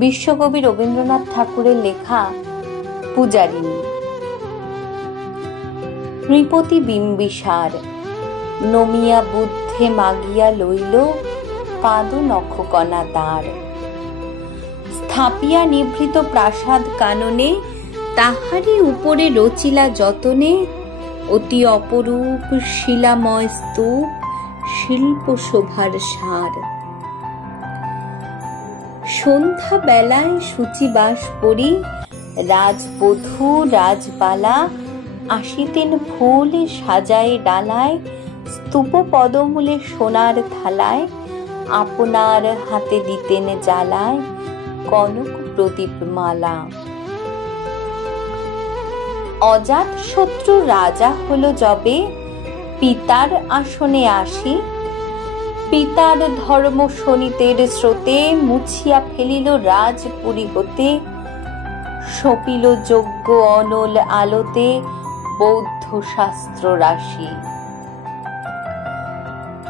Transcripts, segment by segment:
বিশ্বকবি রবীন্দ্রনাথ ঠাকুরের লেখা পূজারিণী। নৃপতি বিম্বিসার নমিয়া বুদ্ধে মাগিয়া লইল পাদ নখকণা তার। স্থাপিয়া নিভৃত প্রাসাদ কাননে তাহারই উপরে রচিলা যতনে অতি অপরূপ শিলাময় স্তূপ শিল্প শোভার সার। সন্ধ্যা বেলায় সূচিবাস পরি রাজবধূ রাজবালা আসিতেন ফুল সাজায় ডালায় স্তূপ পদমূলে সোনার থালায় আপনার হাতে দিতেন জ্বালায় কনক প্রদীপ মালা। অজাত শত্রু রাজা হলো যবে পিতার আসনে আসি পিতার ধর্ম শোনিতের স্রোতে মুছিয়া ফেলিল রাজপুরী হতে সপিল যজ্ঞ অনল আলোতে বৌদ্ধ শাস্ত্র রাশি।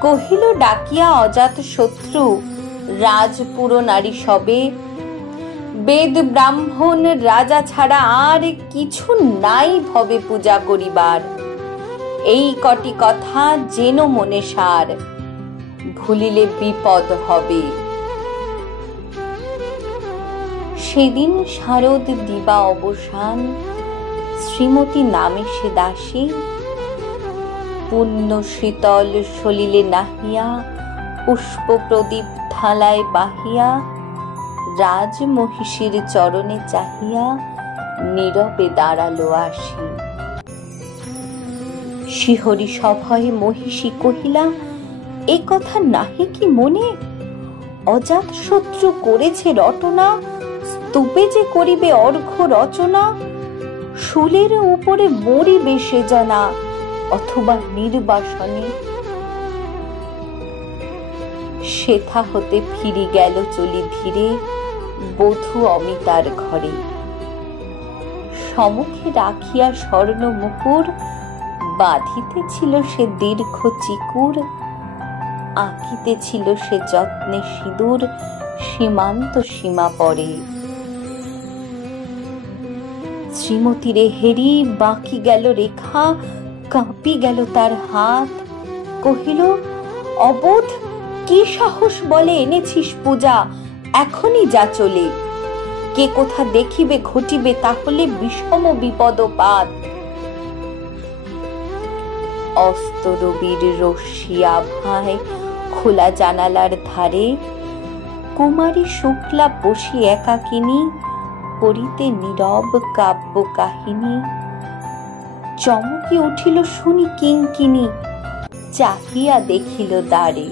কহিল ডাকিয়া অজাত শত্রু রাজপুর নারী সবে বেদ ব্রাহ্মণ রাজা ছাড়া আর কিছু নাই ভবে পূজা করিবার। এই কটি কথা যেন মনে সার ভুলিলে বিপদ হবে। সেদিন শারদ দিবা অবসান শ্রীমতী নামে সে দাসী পুণ্য শীতল সলিলে নাহিয়া পুষ্প প্রদীপ থালায় বাহিয়া রাজ মহিষীর চরণে চাহিয়া নীরবে দাঁড়ালো আসি। শিহরি সভয়ে মহিষী কহিলা এ কথা নাহি কি মনে অজাত শত্রু করেছে রটনা স্তূপে যে করিবে অর্ঘ্য রচনা শুলের উপরে মরিবে সে জানা অথবা নির্বাসনে। সেথা হতে ফিরি গেল চলি ধীরে বধূ অমিতার ঘরে। সমুখে রাখিয়া স্বর্ণ মুকুর বাঁধিতেছিল সে দীর্ঘ চিকুর আঁকিতেছিল সে যত্নে সিঁদুর সীমান্ত সীমা পরে। শ্রীমতীরে হেরি বাকি গেল রেখা কাঁপি গেল তার হাত কহিল অবোধ কি সাহস বলে এনেছিস পূজা এখনই যা চলে কে কোথা দেখিবে ঘটিবে তাহলে বিষম বিপদপাত। অস্ত রবির রশ্মি আভায় খোলা জানালার ধারে কুমারী শুক্লা বসি একাকিনী পড়িতে নীরব কাব্য কাহিনী। চমকি উঠিল শুনি কিঙ্কিনী চাহিয়া দেখিল দ্বারে।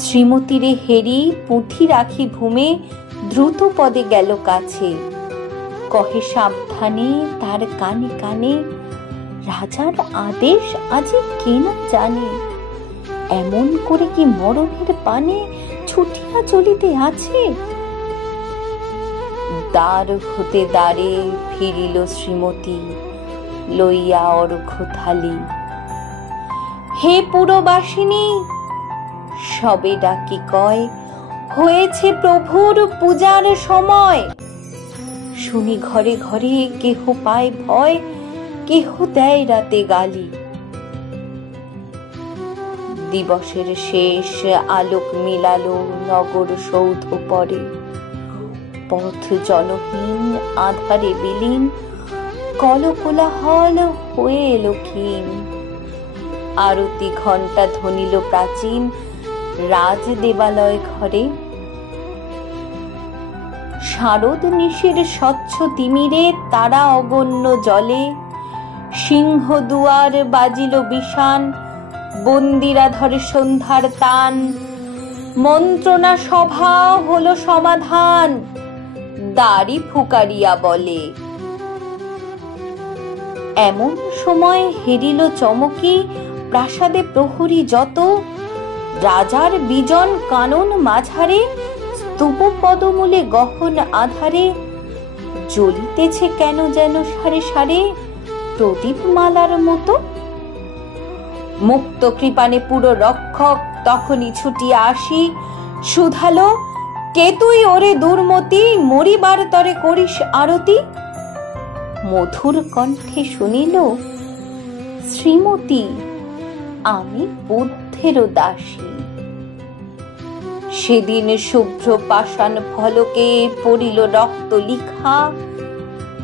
শ্রীমতীরে হেরি পুঁথি রাখি ভূমে দ্রুত পদে গেল কাছে কহে সাবধানে তার কানে কানে রাজার আদেশ আজি কে না জানে এমন করে কি মরণের পানে ছুটিয়া চলিতে আছে। দ্বার হতে দ্বারে ফিরিল শ্রীমতী লইয়া অর্ঘ্য থালি। হে পুরবাসিনী সবে ডাকি কয় হয়েছে প্রভুর পূজার সময়। শুনি ঘরে ঘরে কেহ পায় ভয় কেহ দেয় রাতে গালি। দিবসের শেষ আলোক মিলালো নগর সৌধ পরে পথ জনহীন আধারে বিলীন কলকোলাহল হয়ে এলো ক্ষীণ। আরতি ঘণ্টা ধ্বনিল প্রাচীন রাজ দেবালয় ঘরে। শারদ নিশির স্বচ্ছ তিমিরে তারা অগণ্য জলে সিংহ দুয়ার বাজিল বিষান বন্দিরা ধরে সন্ধ্যার তান। মন্ত্রণা সভা হলো সমাধান দাড়ি ফুকারিয়া বলে। এমন সময় হেরিল চমকি প্রাসাদে প্রহরী যত রাজার বিজন কানন মাঝারে স্তূপ পদমূলে গহন আধারে জ্বলিতেছে কেন যেন সারে সারে প্রদীপ মালার মতো। মুক্ত কৃপানে পুরো রক্ষক তখনই ছুটিয়া আসি শুধালো কে তুই ওরে দুর্মতি, মরিবার তরে করিস আরতি? মধুর কণ্ঠে শুনিল, শ্রীমতী, আমি বুদ্ধের দাসী। সেদিন শুভ্র পাষাণ ফলকে পড়িল রক্ত লিখা,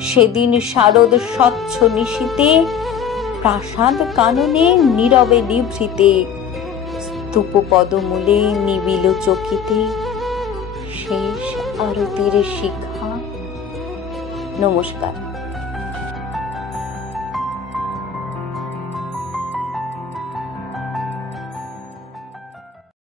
সেদিন শারদ স্বচ্ছ নিশীতে প্রাসাদ কাননে নীরবে নিভৃতে, স্তূপ পদমূলে নিবিল চকিতে শেষ আরতির শিখা। নমস্কার।